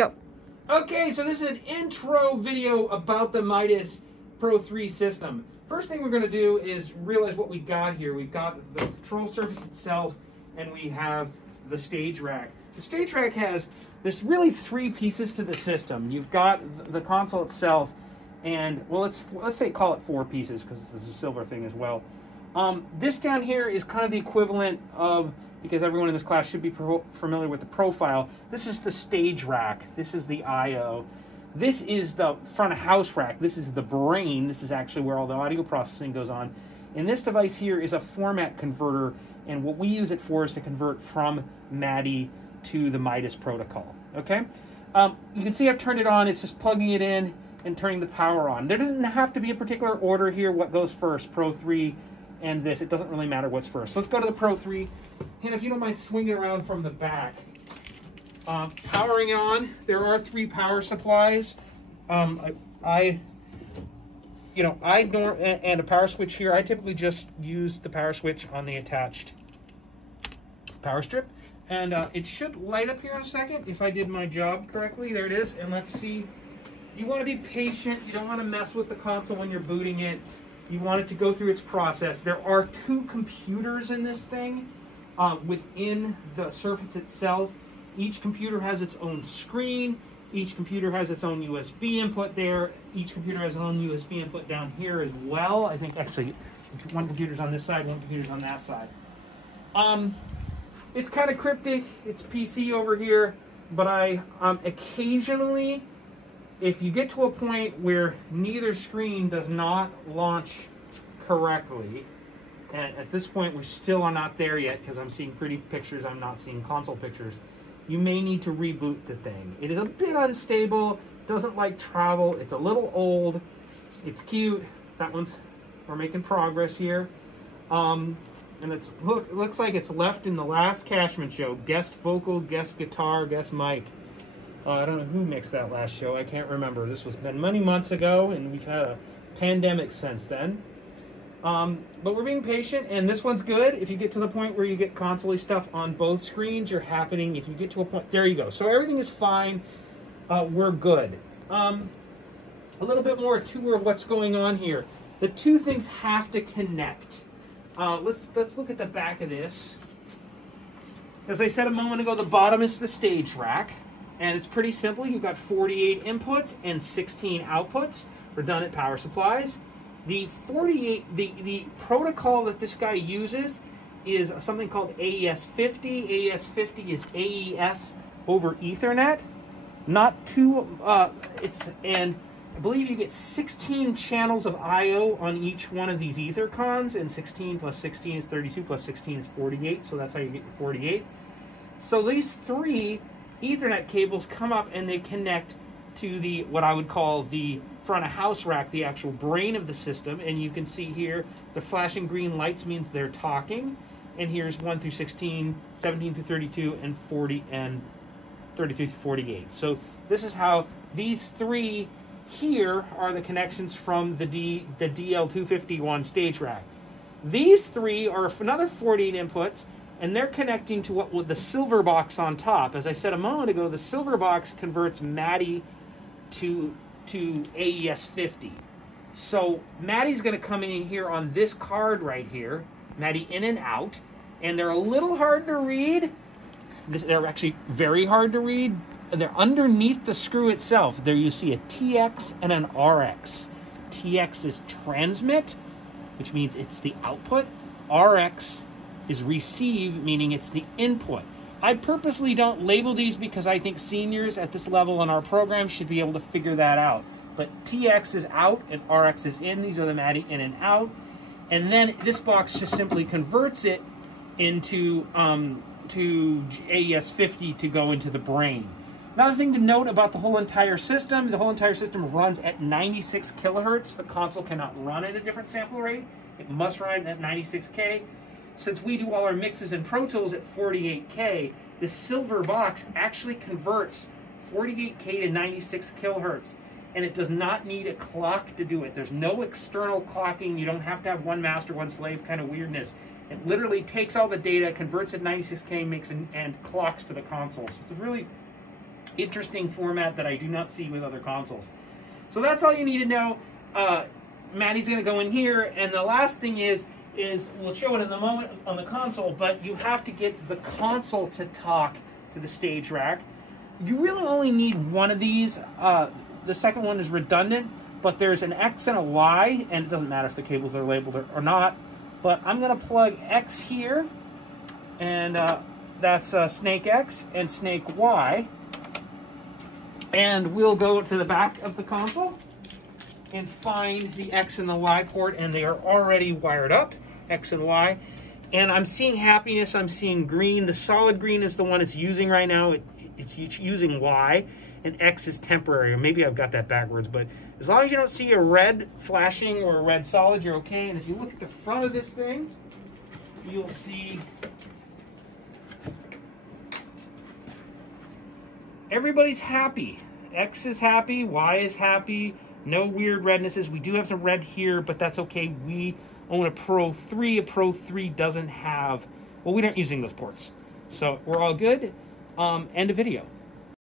go. Okay, so this is an intro video about the Midas Pro 3 system. First thing we're going to do is realize what we've got here. We've got the control surface itself, and we have the stage rack. The stage rack has, there's really three pieces to the system. You've got the console itself, and well, let's say call it four pieces because there's a silver thing as well. This down here is kind of the equivalent of, because everyone in this class should be familiar with the profile, this is the stage rack, this is the I/O, this is the front of house rack, this is the brain, this is actually where all the audio processing goes on, and this device here is a format converter, and what we use it for is to convert from MADI to the Midas protocol, okay? You can see I've turned it on, it's just plugging it in and turning the power on. There doesn't have to be a particular order here, what goes first, Pro 3 and this, it doesn't really matter what's first. So let's go to the Pro 3. And if you don't mind swinging around from the back. Powering on, there are three power supplies. And a power switch here. I typically just use the power switch on the attached power strip. And it should light up here in a second if I did my job correctly. There it is. And let's see. You want to be patient. You don't want to mess with the console when you're booting it. You want it to go through its process. There are two computers in this thing. Within the surface itself, each computer has its own screen, each computer has its own USB input there, each computer has its own USB input down here as well. I think actually one computer's on this side, one computer's on that side. It's kind of cryptic, it's PC over here, but I occasionally, if you get to a point where neither screen does not launch correctly, and at this point, we still are not there yet because I'm seeing pretty pictures, I'm not seeing console pictures. You may need to reboot the thing. It is a bit unstable, doesn't like travel, it's a little old, it's cute. That one's, we're making progress here. And it's looks like it's left in the last Cashman show. Guest vocal, guest guitar, guest mic. I don't know who mixed that last show, I can't remember. This was been many months ago, and we've had a pandemic since then. But we're being patient, and this one's good. If you get to the point where you get console stuff on both screens, you're happening. If you get to a point, there you go. So everything is fine. We're good. A little bit more tour of what's going on here. The two things have to connect. Let's look at the back of this. As I said a moment ago, the bottom is the stage rack, and it's pretty simple. You've got 48 inputs and 16 outputs, redundant power supplies. The protocol that this guy uses is something called AES-50. AES-50 is AES over Ethernet. Not too, and I believe you get 16 channels of I/O on each one of these Ethercons, and 16 plus 16 is 32, plus 16 is 48, so that's how you get your 48. So these three Ethernet cables come up and they connect to the, what I would call the front of house rack, the actual brain of the system, and you can see here the flashing green lights means they're talking, and here's 1 through 16, 17 through 32, and 40 and 33 through 48. So this is how these three here are the connections from the DL251 stage rack. These three are another 48 inputs, and they're connecting to what with the silver box on top. As I said a moment ago, the silver box converts MADI to AES-50. So MADI's going to come in here on this card right here, MADI in and out, and they're a little hard to read. They're actually very hard to read. They're underneath the screw itself. There you see a TX and an RX. TX is transmit, which means it's the output. RX is receive, meaning it's the input. I purposely don't label these because I think seniors at this level in our program should be able to figure that out. But TX is out and RX is in. These are the MADI in and out. And then this box just simply converts it into to AES-50 to go into the brain. Another thing to note about the whole entire system runs at 96 kilohertz. The console cannot run at a different sample rate. It must run at 96K. Since we do all our mixes in Pro Tools at 48K, the silver box actually converts 48K to 96 kilohertz, and it does not need a clock to do it. There's no external clocking. You don't have to have one master, one slave kind of weirdness. It literally takes all the data, converts it 96K, and clocks to the console. So it's a really interesting format that I do not see with other consoles. So that's all you need to know. Maddie's going to go in here, and the last thing is we'll show it in the moment on the console, but you have to get the console to talk to the stage rack. You really only need one of these. The second one is redundant, but there's an X and a Y, and it doesn't matter if the cables are labeled or not. But I'm going to plug X here, and that's Snake X and Snake Y. And we'll go to the back of the console and find the X and the Y port, and they are already wired up, X and Y. And I'm seeing happiness, I'm seeing green. The solid green is the one it's using right now. It's using Y, and X is temporary. Or maybe I've got that backwards, but as long as you don't see a red flashing or a red solid, you're okay. And if you look at the front of this thing, you'll see everybody's happy. X is happy, Y is happy, no weird rednesses. We do have some red here, but that's okay. We own a Pro 3. A Pro 3 doesn't have, well, we aren't using those ports. So we're all good. End of video.